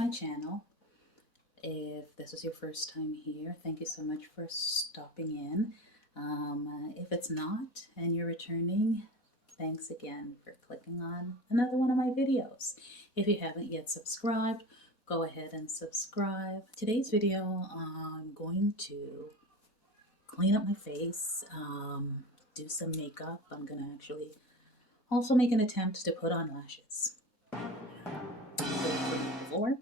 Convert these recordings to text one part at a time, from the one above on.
my channel. If this is your first time here, thank you so much for stopping in. If it's not and you're returning, thanks again for clicking on another one of my videos. If you haven't yet subscribed, go ahead and subscribe. Today's video, I'm going to clean up my face, do some makeup. I'm going to actually also make an attempt to put on lashes. Before.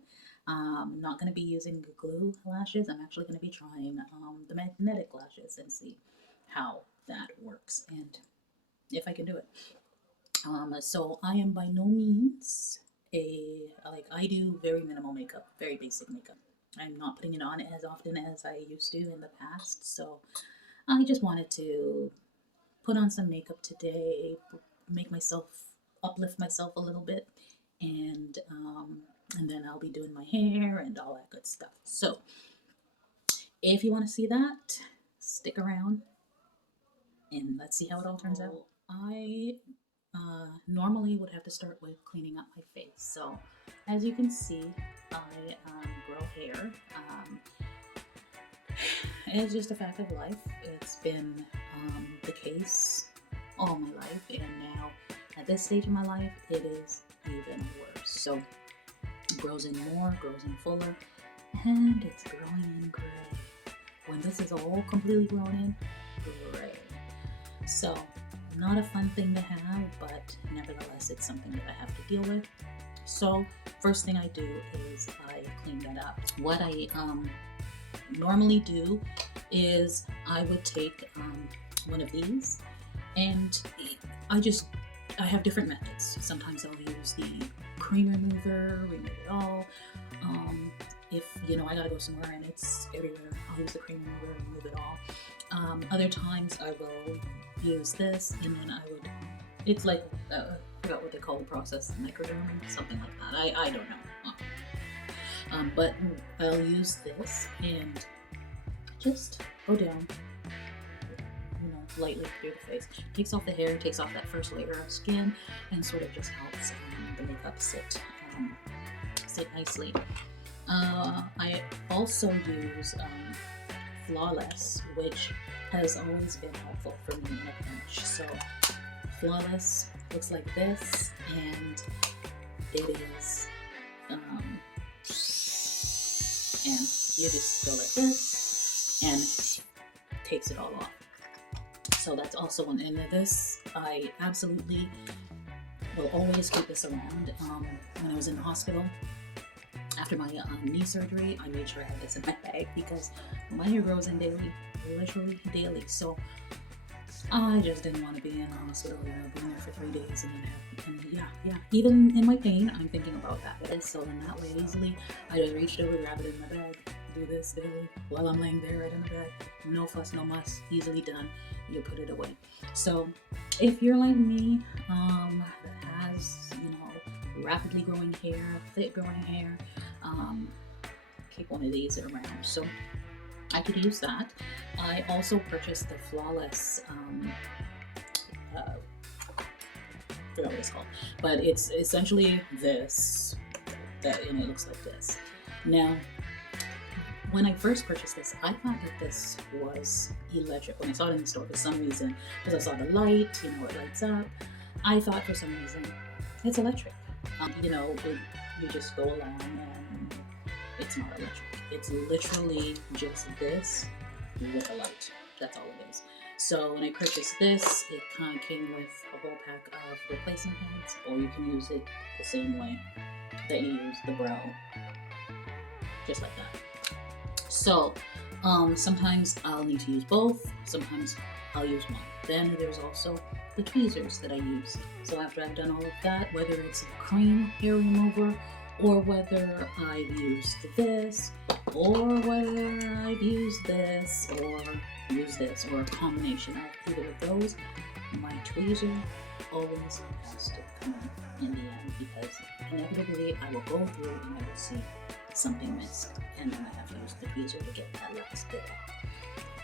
I'm not going to be using glue lashes. I'm actually going to be trying the magnetic lashes and see how that works and if I can do it. So I am by no means I do very minimal makeup, very basic makeup. I'm not putting it on as often as I used to in the past, so I just wanted to put on some makeup today, uplift myself a little bit, and then I'll be doing my hair and all that good stuff. So if you want to see that, stick around and let's see how it all turns out. I normally would have to start with cleaning up my face. So as you can see, I grow hair. It's just a fact of life. It's been the case all my life, and now at this stage of my life, it is even worse. So it grows in more, grows in fuller, and it's growing in gray. When this is all completely grown in, gray. So not a fun thing to have, but nevertheless, it's something that I have to deal with. So first thing I do is I clean that up. What I normally do is I would take one of these, and I have different methods. Sometimes I'll use the cream remover, remove it all. If I gotta go somewhere and it's everywhere, I'll use the cream remover, remove it all. Other times I will use this, and then it's like, I forgot what they call the process, microderming, something like that. I don't know. But I'll use this and just go down, lightly through the face. Takes off the hair, takes off that first layer of skin, and sort of just helps the makeup sit nicely. I also use Flawless, which has always been helpful for me in a pinch. So Flawless looks like this, and it is, and you just go like this, and takes it all off. So that's also one. And this, I absolutely will always keep this around. When I was in the hospital after my knee surgery, I made sure I had this in my bag because my hair grows in daily, literally daily. So I just didn't want to be in the hospital, being there for 3 days and even in my pain, I'm thinking about that. So in that way, easily, I just reached over, grab it in my bag, do this daily while I'm laying there right in the bed. No fuss, no muss, easily done. You put it away. So if you're like me, that has, rapidly growing hair, thick growing hair, keep one of these around. So I could use that. I also purchased the Flawless, I forgot what it's called, but it's essentially this, and it looks like this. Now, when I first purchased this, I thought that this was electric. When I saw it in the store, for some reason, because I saw the light, it lights up, I thought for some reason it's electric. You just go along and it's not electric. It's literally just this with a light. That's all it is. So when I purchased this, it kind of came with a whole pack of replacement heads, or you can use it the same way that you use the brow, just like that. So sometimes I'll need to use both, sometimes I'll use one. Then there's also the tweezers that I use. So after I've done all of that, whether it's a cream hair remover, or whether I've used this, or whether I've used this, or a combination of either of those, my tweezer always has to come in the end, because inevitably I will go through and I will see something missed, and then I have to use the tweezer to get that last bit off.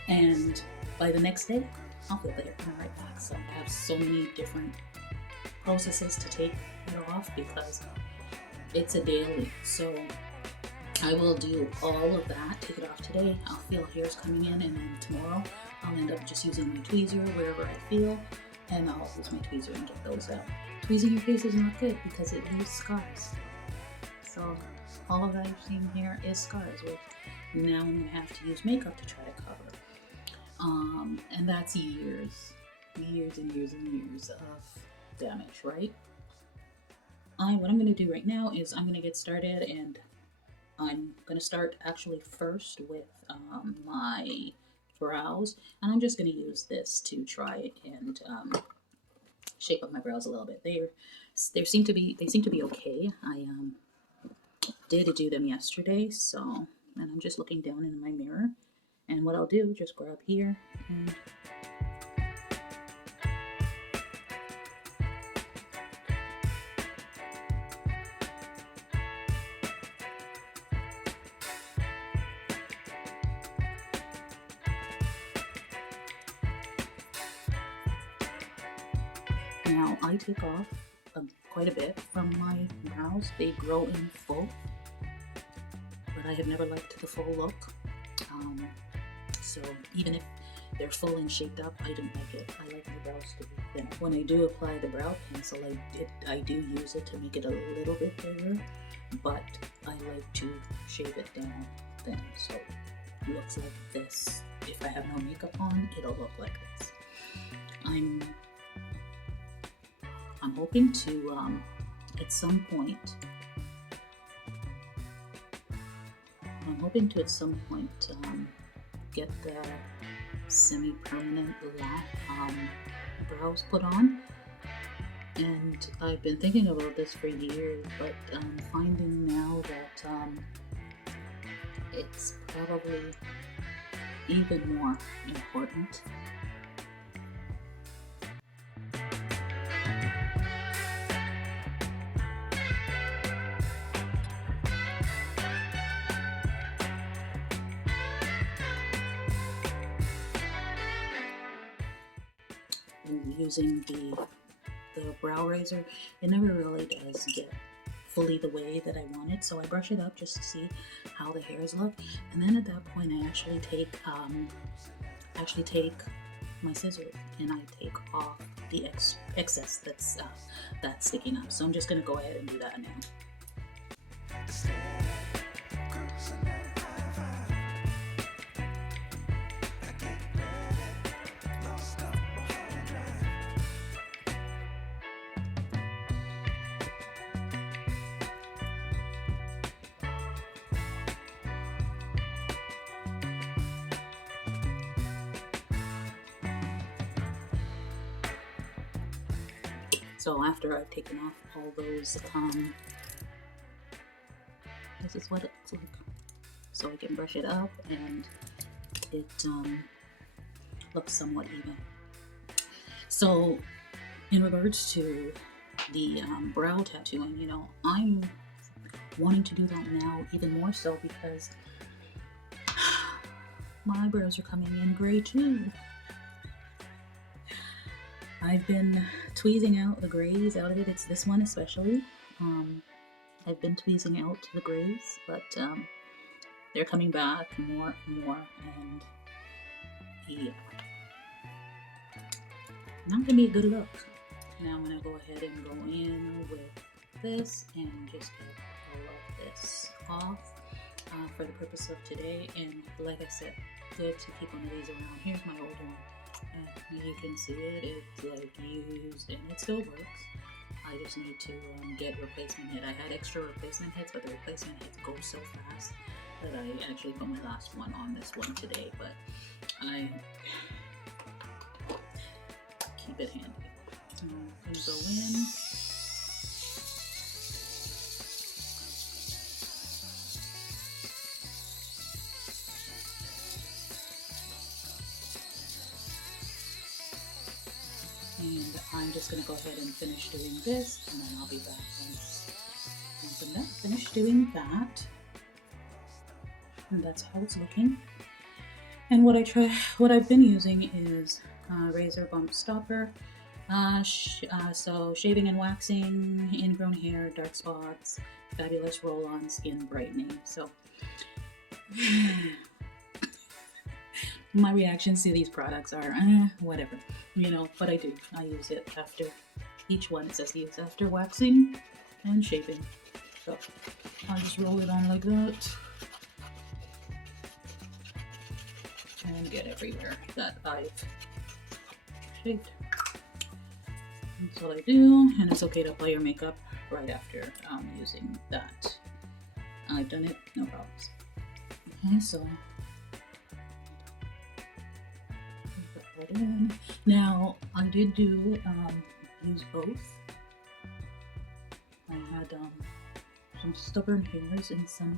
And by the next day, I'll feel the hair coming right back. So I have so many different processes to take it off because it's a daily. So I will do all of that, take it off today. I'll feel hairs coming in, and then tomorrow I'll end up just using my tweezer wherever I feel, and I'll use my tweezer and get those out. Tweezing your face is not good because it leaves scars. So all of that you're seeing here is scars, which now I'm gonna have to use makeup to try to cover. And that's years and years and years of damage, right? What I'm gonna do right now is I'm gonna get started, and I'm gonna start actually first with my brows, and I'm just gonna use this to try and shape up my brows a little bit. They seem to be okay. I did do them yesterday, so, and I'm just looking down in my mirror, and what I'll do, just grab here and now I take off quite a bit from my brows. They grow in full, but I have never liked the full look. So even if they're full and shaped up, I don't like it. I like my brows to be thin. When I do apply the brow pencil, I do use it to make it a little bit bigger, but I like to shape it down thin, so it looks like this. If I have no makeup on, it'll look like this. I'm hoping to at some point get the semi-permanent brows put on, and I've been thinking about this for years, but I'm finding now that it's probably even more important. Using the brow razor, it never really does get fully the way that I want it, so I brush it up just to see how the hairs look, and then at that point I actually take my scissors and I take off the excess that's sticking up. So I'm just gonna go ahead and do that now. So after I've taken off all those, this is what it looks like. So I can brush it up and it looks somewhat even. So in regards to the brow tattooing, you know, I'm wanting to do that now even more so because my eyebrows are coming in gray too. I've been tweezing out the grays out of it. It's this one especially. I've been tweezing out the grays, but they're coming back more and more, and yeah, not gonna be a good look. Now I'm gonna go ahead and go in with this and just get all of this off for the purpose of today. And like I said, good to keep one of these around. Here's my old one. And you can see it, it's like used and it still works. I just need to get replacement head. I had extra replacement heads, but the replacement heads go so fast that I actually put my last one on this one today, but I keep it handy. I'm gonna go in. And I'm just going to go ahead and finish doing this, and then I'll be back once I'm done. Finished doing that, and that's how it's looking. And what I've been using is razor bump stopper. So shaving and waxing, ingrown hair, dark spots, fabulous roll-on skin brightening. So My reactions to these products are whatever, you know, but I do. I use it after each one. It says to use after waxing and shaping. So I'll just roll it on like that and get everywhere that I've shaped. That's what I do, and it's okay to apply your makeup right after using that. I've done it, no problems. Okay, so put that in. Now I did do use both. I had some stubborn hairs in some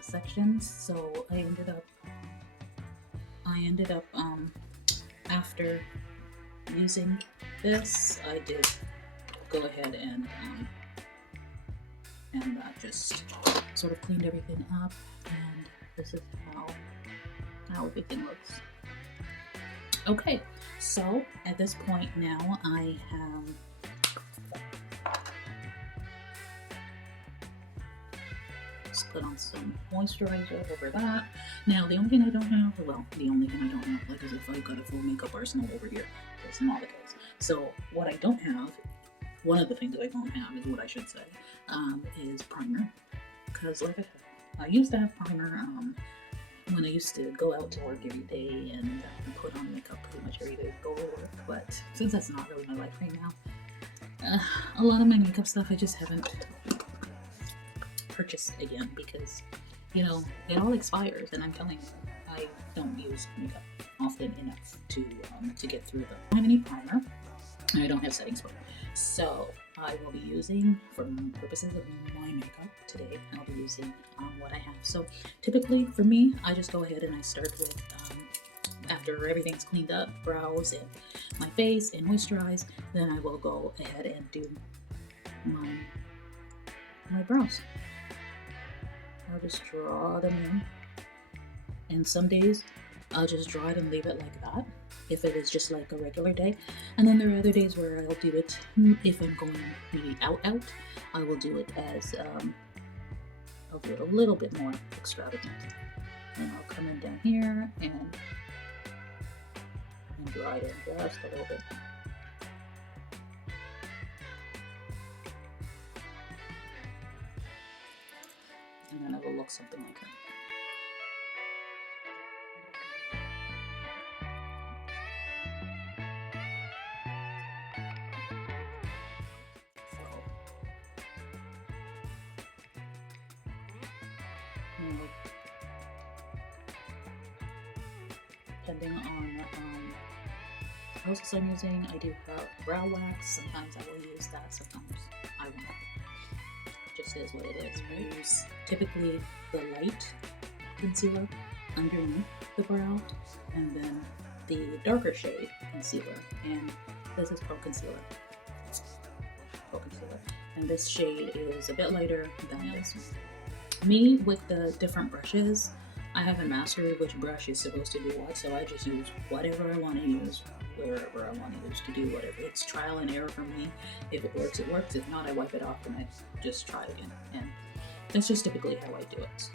sections, so I ended up after using this, I did go ahead and just sort of cleaned everything up, and this is how everything looks. Okay, so at this point now I have just put on some moisturizer over that. Now the only thing I don't have, like, is if I got a full makeup arsenal over here. That's not the case. So what I don't have, one of the things I don't have is what I should say, is primer. Because like I used to have primer when I used to go out to work every day and put on makeup pretty much every day to go to work. But since that's not really my life right now, a lot of my makeup stuff I just haven't purchased again because, you know, it all expires, and I'm telling you, I don't use makeup often enough to get through them. I don't have any primer, and I don't have setting spray. So I will be using, for purposes of my makeup today, I'll be using what I have. So typically for me, I just go ahead and I start with, after everything's cleaned up, brows and my face and moisturize, then I will go ahead and do my brows. I'll just draw them in, and some days I'll just draw it and leave it like that if it is just like a regular day, and then there are other days where I'll do it, if I'm going maybe out, I will do it as I'll do it a little bit more extravagant, and I'll come in down here and draw it in just a little bit. And then it will look something like that. Depending on the process I'm using, I do brow wax. Sometimes I will use that, sometimes I won't. Just is what it is. I use typically the light concealer underneath the brow, and then the darker shade concealer, and this is Pro Concealer. And this shade is a bit lighter than this one. Me, with the different brushes, I haven't mastered which brush is supposed to do what, so I just use whatever I want to use, wherever I want to use to do whatever. It's trial and error for me. If it works, it works. If not, I wipe it off and I just try again. And that's just typically how I do it. So.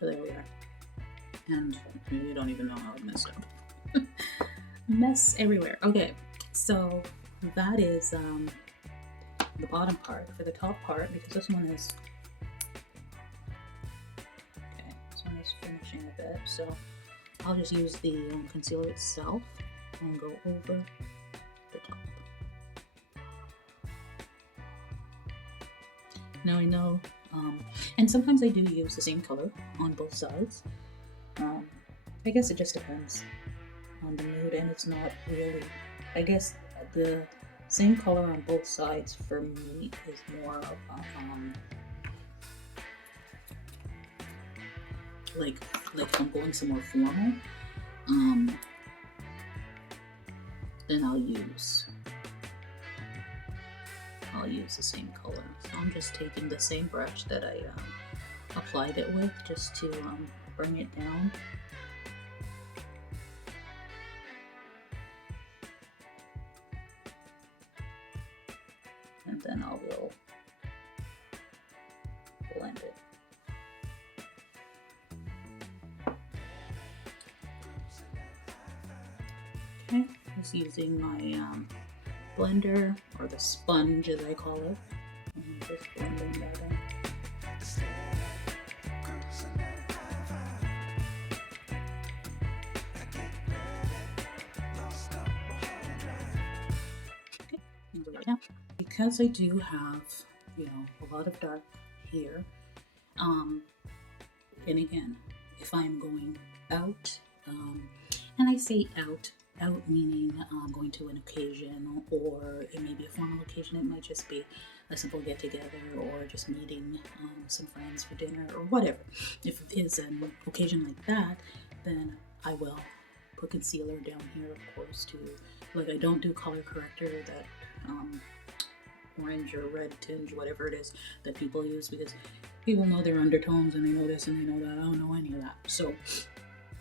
So there we are. And you don't even know how I messed up. Mess everywhere. Okay, so that is the bottom part. For the top part, because this one is finishing a bit, so I'll just use the concealer itself and go over the top. Now I know, and sometimes I do use the same color on both sides. I guess it just depends on the nude, and it's not really, I guess the same color on both sides for me is more of a, like if I'm going somewhere formal, then I'll use the same color. So I'm just taking the same brush that I applied it with, just to bring it down. And then I will blend it. Okay, just using my blender, or the sponge as I call it, and just blending that in. Okay, because I do have, a lot of dark here, and again, if I'm going out, and I say out meaning going to an occasion, or it may be a formal occasion, it might just be a simple get together, or just meeting some friends for dinner or whatever. If it is an occasion like that, then I will put concealer down here, of course, to, like, I don't do color corrector, that orange or red tinge, whatever it is that people use, because people know their undertones and they know this and they know that. I don't know any of that. So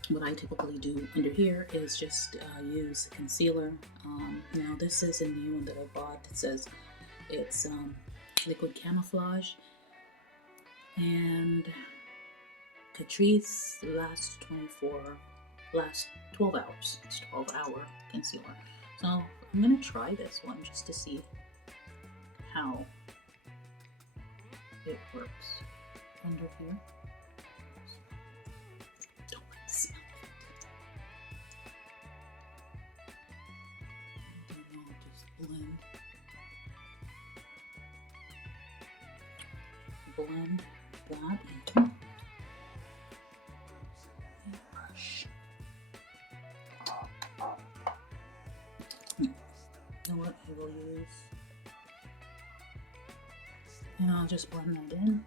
what I typically do under here is just use concealer. Now this is a new one that I bought that says it's Liquid Camouflage, and Catrice lasts 12 hours. It's 12-hour concealer. So I'm gonna try this one just to see how it works under here. Don't let it smell it. And then I'll just blend that into a brush. You know what I will use? And I'll just blend that in.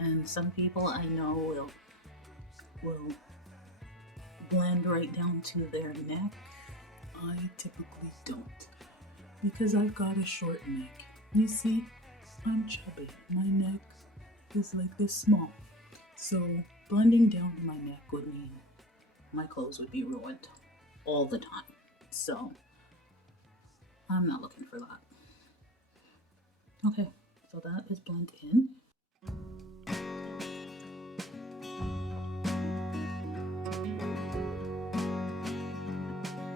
And some people I know will blend right down to their neck. I typically don't, because I've got a short neck. You see, I'm chubby. My neck is like this small. So blending down to my neck would mean my clothes would be ruined all the time. So I'm not looking for that. Okay, so that is blend in.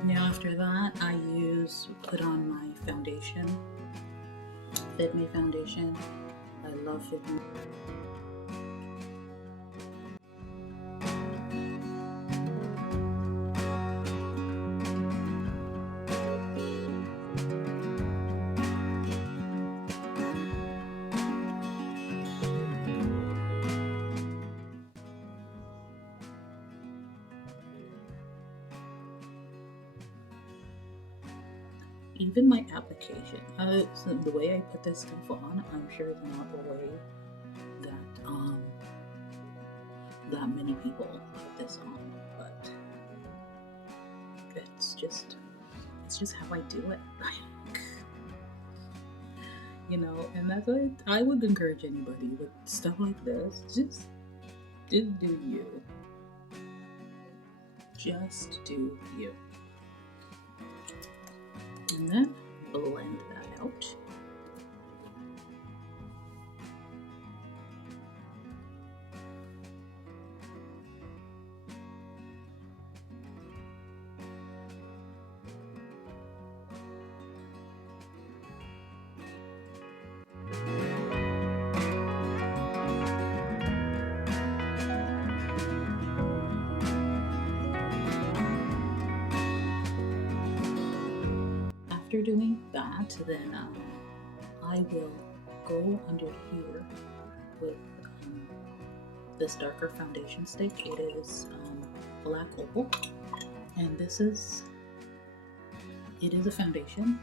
Now after that, I put on my foundation, Fit Me foundation. I love Fit Me. Even my application, so the way I put this stuff on, I'm sure it's not the way that that many people put this on, but it's just how I do it. And that's what I would encourage anybody with stuff like this. Just do you. Just do you. And then blend that out. After doing that, then I will go under here with this darker foundation stick. It is black opal, and it is a foundation,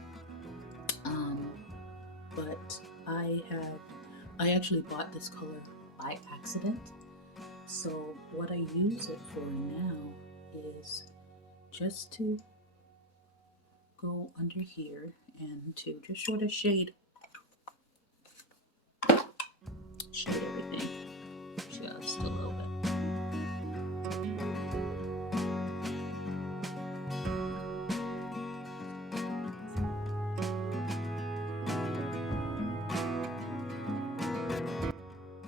but I actually bought this color by accident. So what I use it for now is just to go under here and to just sort of shade everything just a little bit.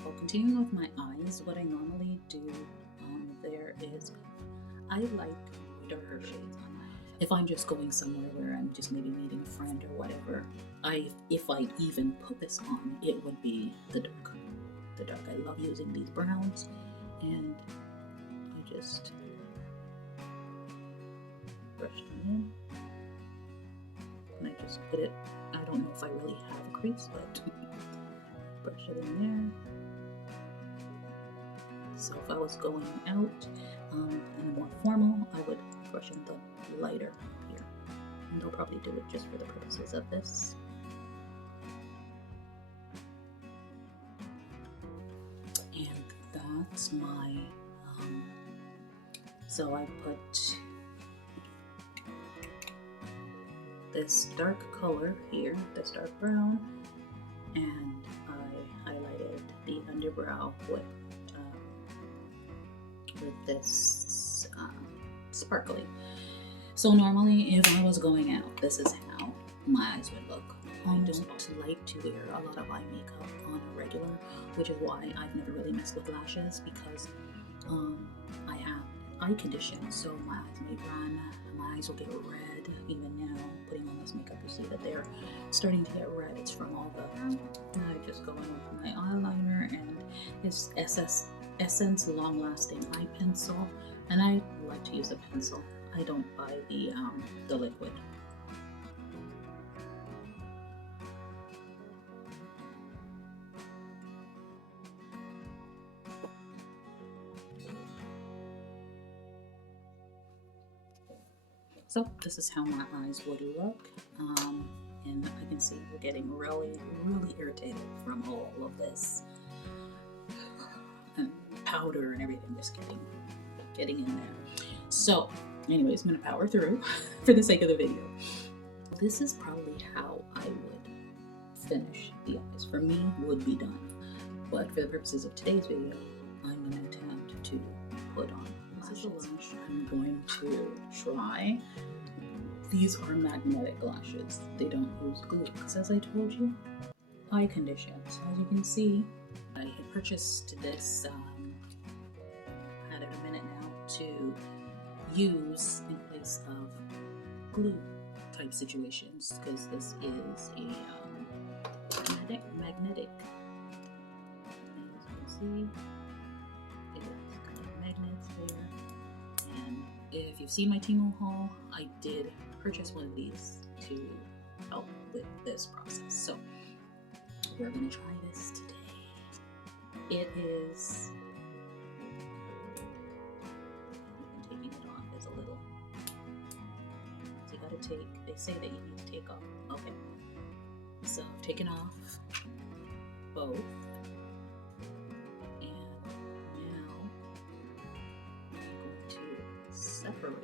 Well, continuing with my eyes, what I normally do there is I like darker shades on my eyes. If I'm just going somewhere where I'm just maybe meeting a friend or whatever, if I even put this on, it would be the dark. I love using these browns, and I just brush them in, and I just put it. I don't know if I really have a crease, but brush it in there. So if I was going out and more formal, I would brush in the lighter here, and I'll probably do it just for the purposes of this. And that's my so I put this dark color here, this dark brown, and I highlighted the underbrow with this sparkly. So normally if I was going out, this is how my eyes would look. I don't like to wear a lot of eye makeup on a regular, which is why I've never really messed with lashes, because I have eye condition, so my eyes may run, my eyes will get red. Even now, putting on this makeup, you see that they're starting to get red. It's from all the, I just go in with my eyeliner and this Essence Long Lasting Eye Pencil, and I like to use a pencil. I don't buy the liquid. So this is how my eyes would look, and I can see we're getting really irritated from all of this and powder and everything just getting in there. So anyways, I'm gonna power through for the sake of the video. This is probably how I would finish the eyes. For me, would be done, but for the purposes of today's video, I'm gonna attempt to put on lashes. I'm going to try. These are magnetic lashes. They don't use glue, because as I told you, eye condition. So as you can see, I had purchased this, had it a minute now, to use in place of glue type situations, because this is a magnetic. And as you can see, it's got magnets there. And if you've seen my Temu haul, I did purchase one of these to help with this process. So we're gonna try this today. It is, taking it off is a little, so you gotta take, they say that you need to take off, okay. So I've taken off both, and now I'm going to separate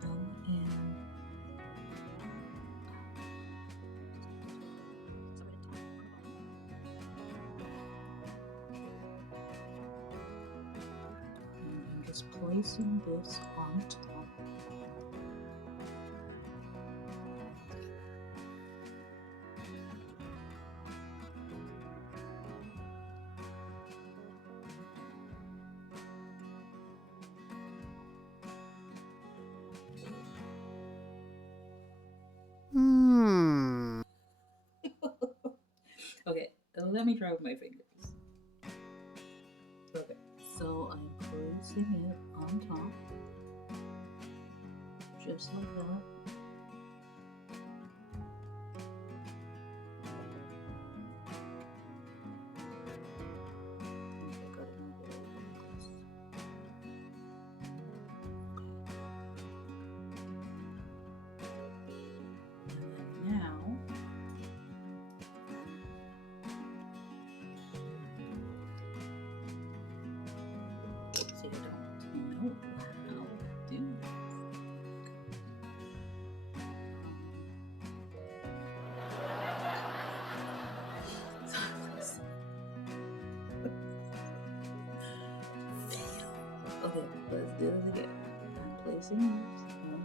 them and I'm just placing this on top. Okay, let me try with my fingers. Okay, so I'm placing it on top, just like that. Okay, let's do this again. I'm placing this on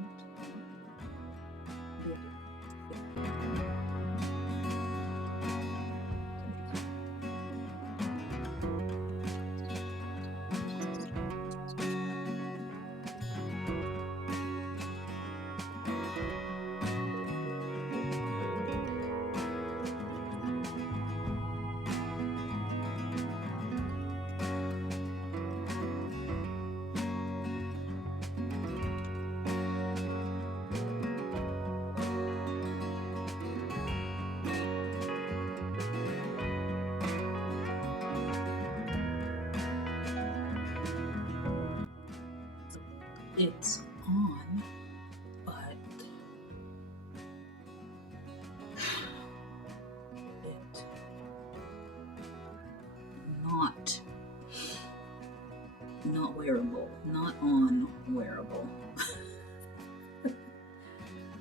it's on, but it not wearable, not on wearable.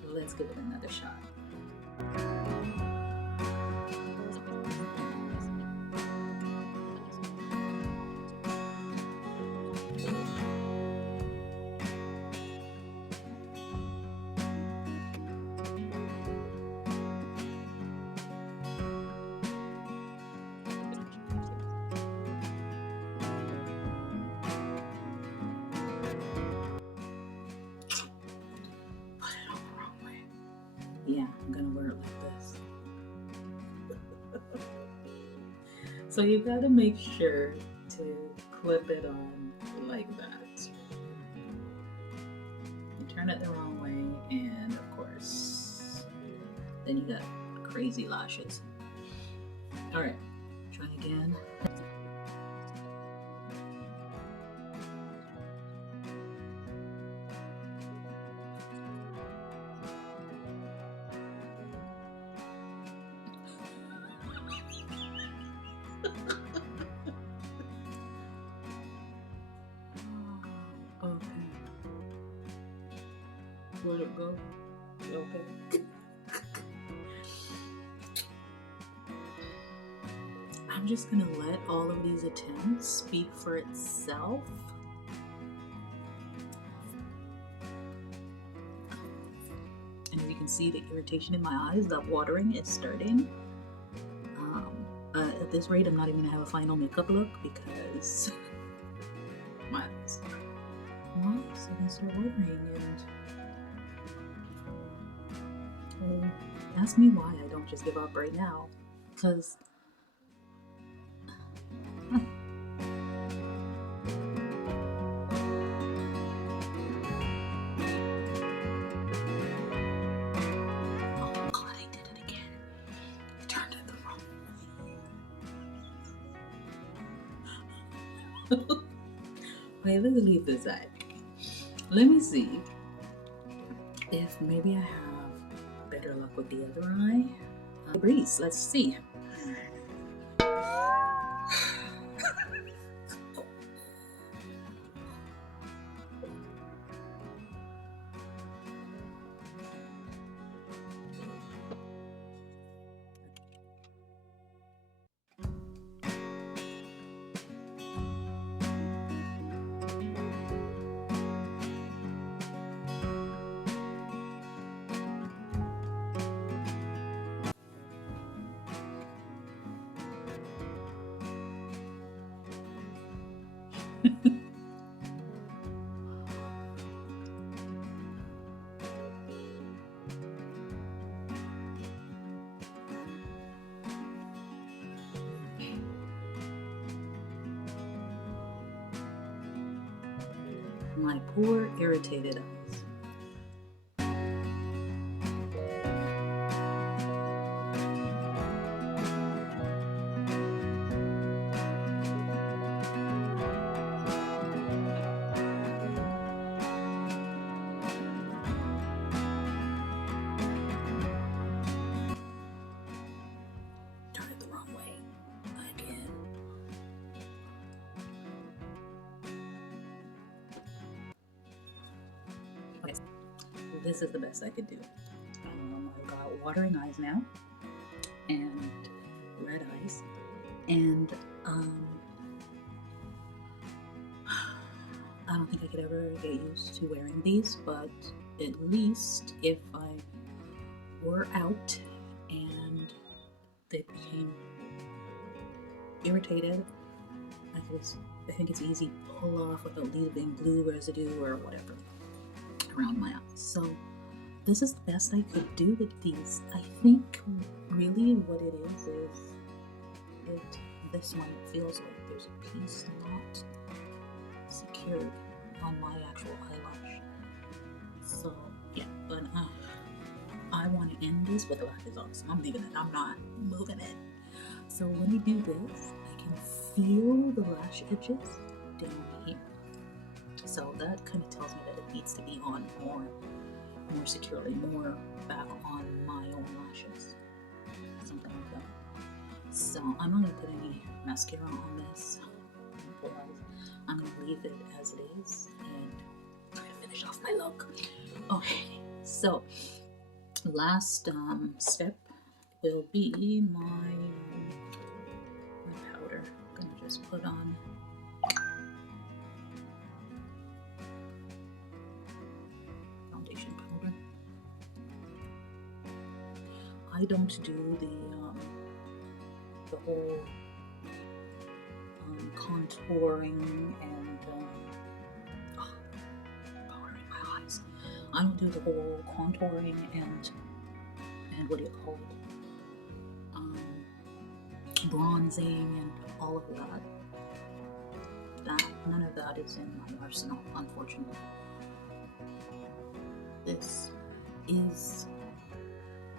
Let's give it another shot. Yeah, I'm gonna wear it like this. So you gotta make sure to clip it on like that. You turn it the wrong way, and of course, then you got crazy lashes. All right, try again. Okay. Where'd it go? Okay. I'm just gonna let all of these attempts speak for itself. And as you can see, the irritation in my eyes, that watering is starting. At this rate, I'm not even gonna have a final makeup look because my eyes are gonna start watering, and ask me why I don't just give up right now, because wait, let's leave this aside. Let me see if maybe I have better luck with the other eye. Grease, let's see. My poor irritated eyes. Turn it the wrong way again. Okay, this is the best I could do. I've got watering eyes now, and red eyes, and I don't think I could ever get used to wearing these, but at least if I were out and they became irritated, I think it's easy to pull off without leaving glue residue or whatever around my eyes. So this is the best I could do with these. I think really what it is this one, it feels like there's a piece not secured on my actual eyelash. So yeah, but I want to end this with the lashes on, so I'm leaving it. I'm not moving it. So when you do this, I can feel the lash edges down here. So that kind of tells me that it needs to be on more securely, more back on my own lashes, something like that. So I'm not going to put any mascara on this. I'm going to leave it as it is and try to finish off my look. Okay, so last step will be my powder. I'm going to just put on foundation powder. I don't do the whole contouring and powdering my eyes. I don't do the whole contouring and what do you call it? Bronzing and all of that. None of that is in my arsenal, unfortunately. This is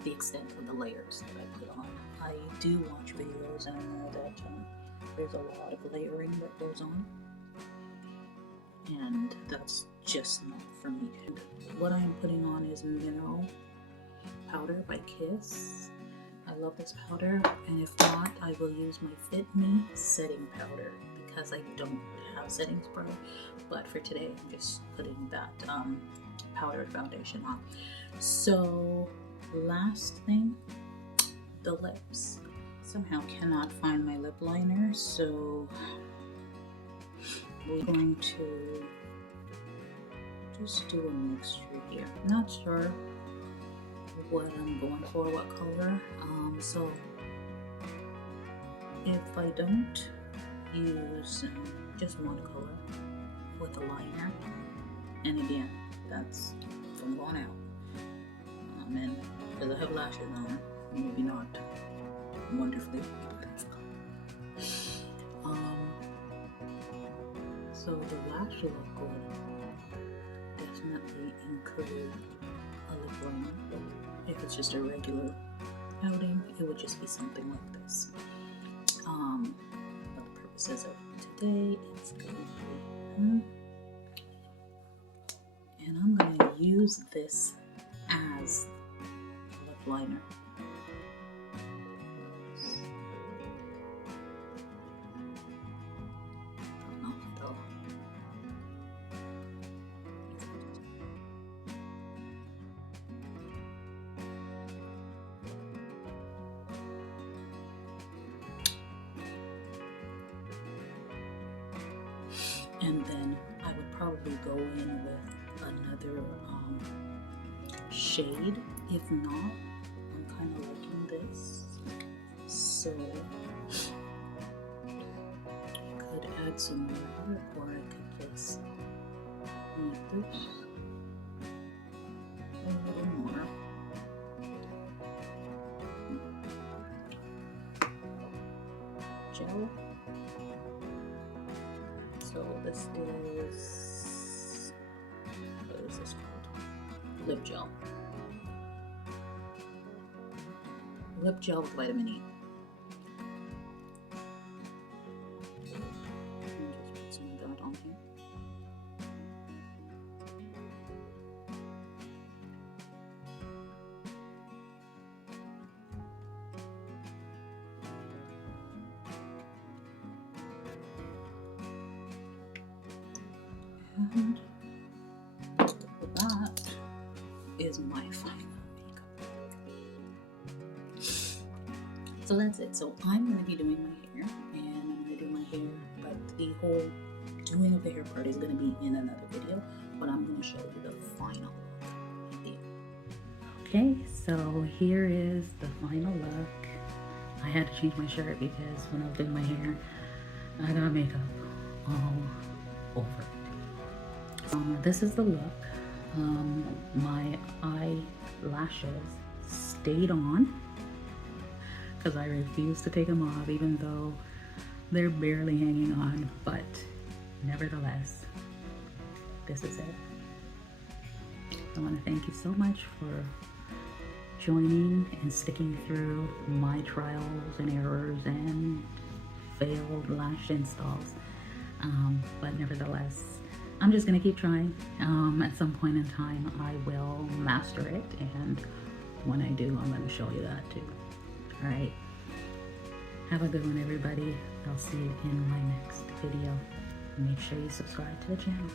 the extent of the layers that I put on. I do watch videos and I know that there's a lot of layering that goes on, and that's just not for me. And what I'm putting on is mineral powder by Kiss. I love this powder, and if not, I will use my Fit Me setting powder because I don't have setting spray, but for today I'm just putting that powdered foundation on. So last thing, the lips. Somehow cannot find my lip liner, so we're going to just do a mixture here. Not sure what I'm going for, what color. So if I don't use just one color with a liner, and again, that's from going out, and because I have lashes on, maybe not wonderfully. So the lash look would definitely include a lip liner. If it's just a regular outing, it would just be something like this. For the purposes of today, it's going to be and I'm going to use this as a lip liner. And then I would probably go in with another shade. If not, I'm kind of liking this. So I could add some more, or I could just make this a little more. Gel. So this is, what is this called? Lip gel. Lip gel with vitamin E. Just put some of that on here. And that is my final makeup. So that's it. So I'm going to be doing my hair, and I'm going to do my hair, but the whole doing of the hair part is going to be in another video, but I'm going to show you the final look. Okay, so here is the final look. I had to change my shirt because when I was doing my hair, I got makeup all over it. This is the look. My eyelashes stayed on because I refuse to take them off, even though they're barely hanging on, but nevertheless, this is it. I want to thank you so much for joining and sticking through my trials and errors and failed lash installs, but nevertheless, I'm just gonna keep trying. At some point in time I will master it, and when I do, I'm gonna show you that too. All right, have a good one, everybody. I'll see you in my next video. Make sure you subscribe to the channel.